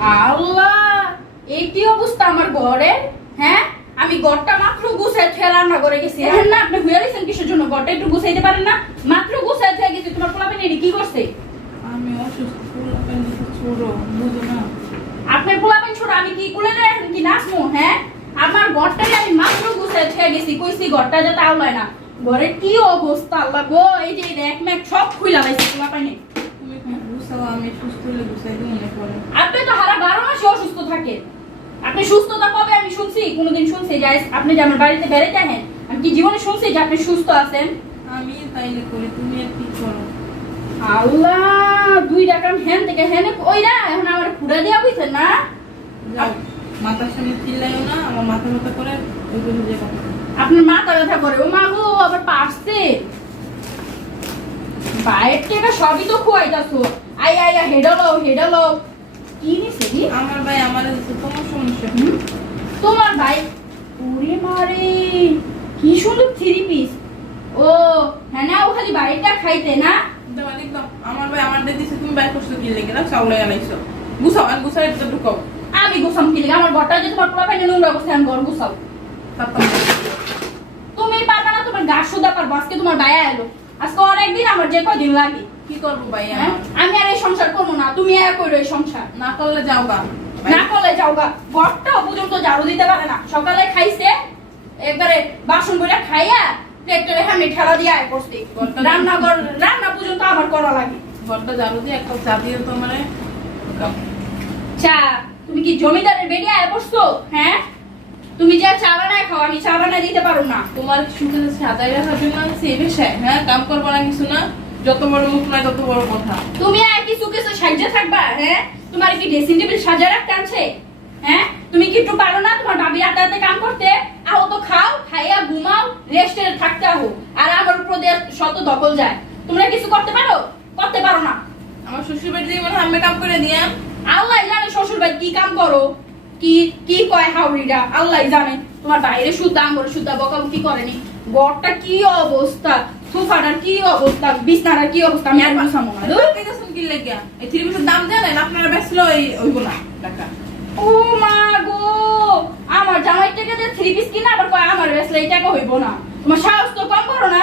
আল্লাহ, এই কি অবস্থা আমার ঘরে? হ্যাঁ, আমি ঘরটা মাত্র গুছাই থুয়ে রান্না করে গেছি। এখন না আপনি হুইয়া দিয়েছেন কিসের জন্য? ঘরটা একটু গুছাইতে পারেন না? মাত্র গুছাই থুয়ে গেছি, তোমার পোলাপান এটি কি করছে? আমি অসুস্থ, পোলাপান ছোট, বুঝো না। আপনার পোলাপান ছোট, আমি কি কুলে না এখন কি নাচমু? হ্যাঁ, আমার ঘরটাকে আমি মাত্র গুছাই থুয়ে গেছি, কইছি ঘরটা যাতে আওলায় না। ঘরের কি অবস্থা আল্লাহ গো, এই যে এক ম্যাক সব খুইলা লাইছে পোলাপানে। তুমি গুছাও, আমি সুস্থ হলে গুছাই দিই মনে করে। আপনি তো হারা 12 মাসে অসুস্থ থাকেন। আপনি সুস্থতা কবে আমি শুনছি? কোনোদিন শুনছি যে আপনি যে আমার বাড়িতে বেড়াতে আহেন? আমি কি জীবনে শুনছি যে আপনি সুস্থ আছেন? আমি তাইলে করি, তুমি আর কি করো? আল্লাহ, 2 টাকা হ্যান থেকে হ্যানে কইরা এখন আমার খুঁড়া দেয়া বুঝছেন না? যাও, মাথার সামনে চিল্লাইও না, আমার মাথা ব্যথা করে ওইগুলো যে কথা। আপনার মাথা ব্যথা করে? ও মা গো, আবার পারছে বাইরের থেকে সবই তো খুয়াইতাছো। আই আই আই, হেডালো কি নিছে কি? আমার ভাই আমার তোমার সমস্যা। তোমার ভাই? ওরে মারে, কি সুন্দর 3 পিস। ও হ্যাঁ না, ও খালি বাইরেটা খাইতে না? একদম আমার ভাই আমার দিতেছে, তুমি বাইর করছো কি লেগে না? চাউলে আলাইছো, গুছাও আর গুছাই তো ঢুকাও। আমি গোসাম কি লাগে? আমার ঘরটা যে তোমার পোলাপাইনে নোংরা করছে, আমি ঘর গোছাও। তুমি পারবা না? তোমার গা সুদা পারবো। আজকে তোমার ভাইয়া এলো, আজকে অনেকদিন, আমার যে কদিন লাগে। কি করবো ভাইয়া? হ্যাঁ? আমি আর এই সংসার করবো না, তুমি আর করো এই সংসার। না করলে যাও গা, না করলে যাও গা। ঘরটাও পর্যন্ত ঝাড়ু দিতে পারে না। সকালে খাইছে, একবারে বাসন বইরা খাইয়া ট্রেক্টরে আমি ঠেলা দিয়ে আয় করছি। রান্না পর্যন্ত আমার করা লাগে। ঘরটা ঝাড়ু দিয়ে একটা চা দিয়ে তো মানে চা? তুমি কি জমিদারের বেরিয়ে আয় বসছো? হ্যাঁ, তুমি যা চা বানায় খাও, আমি চা বানায় দিতে পারো না। তোমার সুখে সাজাই রাখার জন্য আনছি এই বিষয়। হ্যাঁ, কাম করবো না কিছু না, যত বড় মুখ নয় তত বড় কথা। তুমি আর কিছু কিছু সাহায্য থাকবা? হ্যাঁ, তোমার কি ড্রেসিং টেবিল সাজা রাখতে আছে? হ্যাঁ, তুমি কি একটু পারো না তোমার ভাবি রাতে রাতে কাম করতে? আও তো খাও, খাইয়া ঘুমাও, রেস্টে থাকতে আহো, আর আমার উপর দিয়ে শত দখল যায়। তোমরা কিছু করতে পারো? করতে পারো না। আমার শ্বশুর বাড়ি দিয়ে মনে হয় আমি কাম করে দিয়াম। আল্লাহ জানে শ্বশুর ভাই কি কাম করো, কি কি কয় হাউরিরা, আল্লাহ জানে। তোমার বাইরে সুদ্ধা আঙ্গরে সুদ্ধা বকাবকি করেনি। ঘরটা কি অবস্থা, সোফাটার কি অবস্থা, বিছনাটার কি অবস্থা, আমি আর বুঝামো না। কি লাগিয়া এই 3 পিসের দাম জানেন আপনারা? বেচলো ওইগুলা টাকা। ও মা গো, আমার জামাই টাকা দিয়ে 3 পিস কিনা আবার কয় আমার বেচলে এই টাকা হইব না। তোমার সাহস তো কম করো না।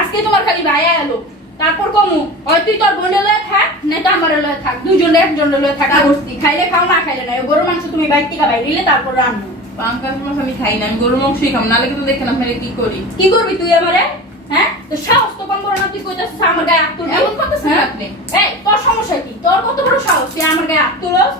আজকে তোমার খালি ভাইয়া এলো, তারপর কমু হয় তুই তোর বোনে লয়ে থাক, না তো আমার লয়ে থাক, দুইজন একজন লয়ে থাকা বসতি। খাইলে খাও, না খাইলে না। গরুর মাংস তুমি বাইর থেকে বাইরে দিলে তারপর রান্না। পাঙ্কাশ মাছ আমি খাই না, আমি গরুর মাংসই খাম, নাহলে কিন্তু দেখেন আপনারা কি করি। কি করবি তুই আমারে? হ্যাঁ, তো সাহস তো কম করো না। তুই কইতাছিস আমার গায়ে হাত তুলবি? এমন করতেছেন আপনি? এই তোর সমস্যা কি? তোর কত বড় সাহস তুই আমার গায়ে হাত তুলস?